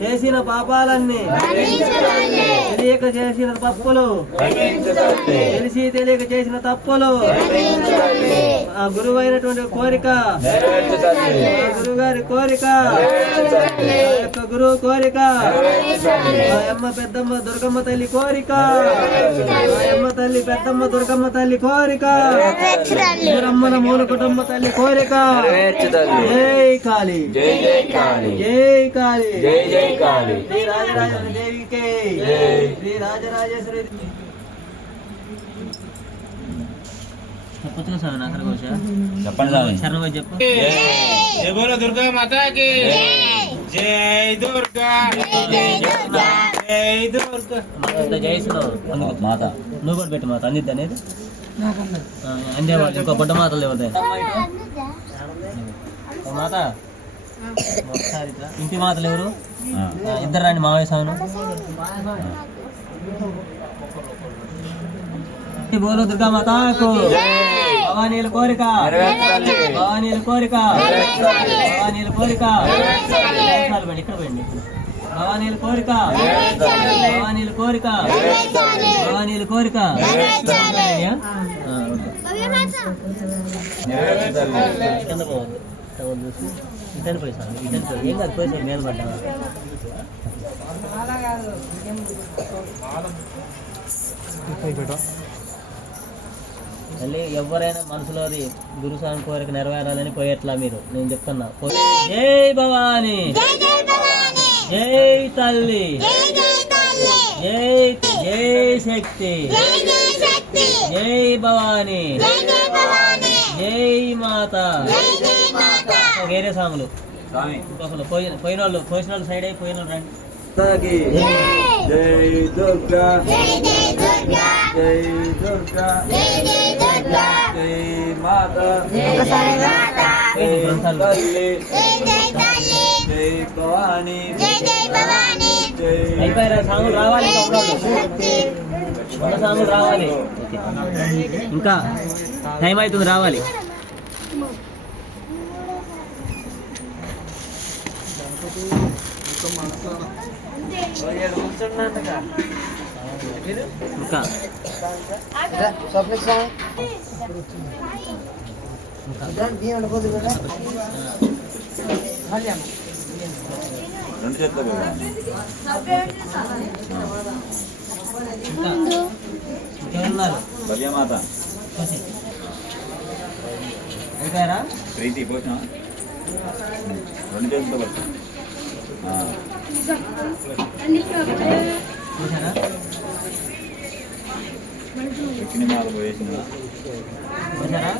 చేసిన పాపాలన్నీ తెలియక చేసిన తప్పులు తెలిసి తెలియక చేసిన తప్పులు ఆ గురువైనటువంటి కోరిక గురువు గారి కోరిక యొక్క గురువు కోరిక అమ్మ పెద్దమ్మ దుర్గమ్మ తల్లి కోరిక అమ్మ తల్లి పెద్దమ్మ దుర్గమ్మ తల్లి కోరిక అమ్మల మూల కుటుంబ తల్లి కోరిక జై కాళీ జై కాళీ జై జై కాళీ శ్రీ రాజరాజేశ్వరి దేవికి శ్రీ రాజరాజేశ్వరి చెప్పచ్చు స్వామి నాకు చెప్పండి శరణం చెప్పు. జై బోలో దుర్గా మాతాకి జై దుర్గా జై దుర్గా జయిస్తున్నావు మాత నువ్వు కూడా పెట్టు మాత అందిద్ది అనేది అందేవాళ్ళు ఇంకో బుడ్డ మాతలు ఎవరిదే మాత ఒకసారి ఇంటి మాతలు ఎవరు ఇద్దరు రండి మావయ్య స్వామి బోలో దుర్గా మాతాకు భవానీల కోరిక భవానీల కోరిక భవానీల కోరిక ఇక్కడ పోయండి భవానీల కోరిక భవానీల కోరిక భవానీల కోరిక కింద పోవద్దు చూసి ఇటని పోయి సార్ ఇటని పోయి ఏం కాదు పోయి సార్ మీద పడ్డా మళ్ళీ ఎవరైనా మనసులోది గురుస్వామి కోరిక నెరవేరాలని పోయేట్లా మీరు నేను చెప్తున్నా జై భవాని జై తల్లి జై జై శక్తి జై భవాని జై మాత వేరే సాములు పోయిన వాళ్ళు పోసిన వాళ్ళు సైడ్ అయిపోయిన వాళ్ళు రండి. జై దుర్గా జై దుర్గా జై మాత తల్లి జై భవాని అయిపోయారా సాములు రావాలి సాములు రావాలి ఇంకా టైం అవుతుంది రావాలి. ఇంకా రెండు చేతులు బల్యమాత అయిపోయారా ప్రీతి పోసిన రెండు చేతులతో పడుతుంది చూసారా ఎక్కిన మాల పోయేసింది చూసారా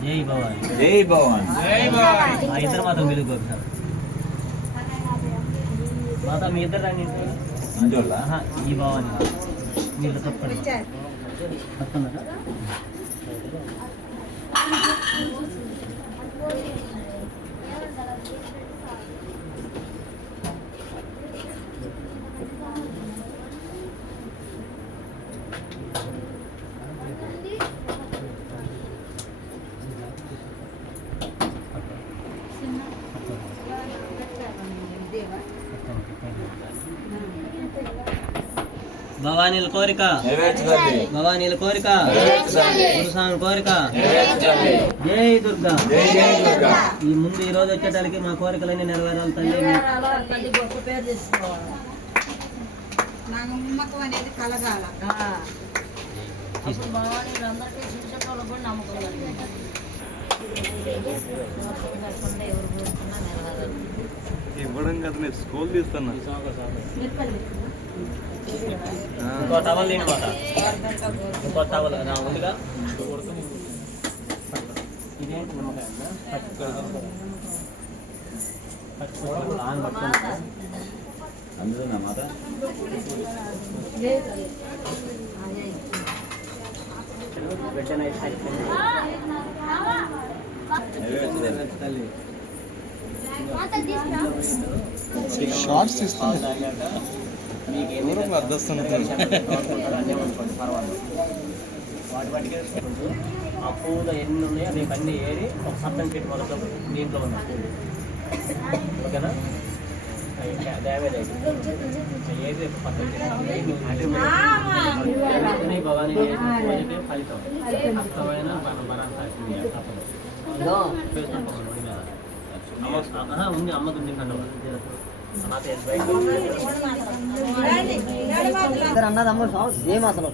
జై భవాని జై భవాని జై భవాని ఆ ఇద్దరు మాత్రం వెలుగు ఒకసారి మాత మీ ఇద్దరు రండి మంచోళ్ళ ఈ భవాని మీరు తప్పండి తప్పన్నారా భవానీల కోరిక భవానీల కోరిక గురుస్వామి కోరిక జై దుర్గా ఈ ముందు ఈ రోజు వచ్చేటానికి మా కోరికలన్నీ నెరవేరాలి తల్లి. నమ్మకం అనేది కలగాల. ఇవ్వడం కదా నేను స్కూల్ తీస్తున్నా. ఇంకో టవల్ లేని మాట ఇంకో టవల్ ఉందిగా ఇదేంటి అందుతుందా మాట తల్లి షార్ట్స్ తీస్తాను తాగాక మీకు ఎన్ని అర్థొస్తున్నది అన్నీ అనుకోండి పర్వాలేదు. వాటికి కొంచెం ఆ పూలు ఎన్ని ఉన్నాయో రేపు అన్నీ ఏరి ఒక సప్తం పెట్టి మొదలు దీంట్లో ఉన్న పూలు ఓకేనా డ్యామేజ్ అవుతుంది ఏది రేపు పక్కన భవానీ ఫలితం కష్టమైన మనం బరాల్సింది తప్పదు. ఉంది అమ్మకు ఉంది కండ అన్నదమ్ముడు సేమ్ అసలు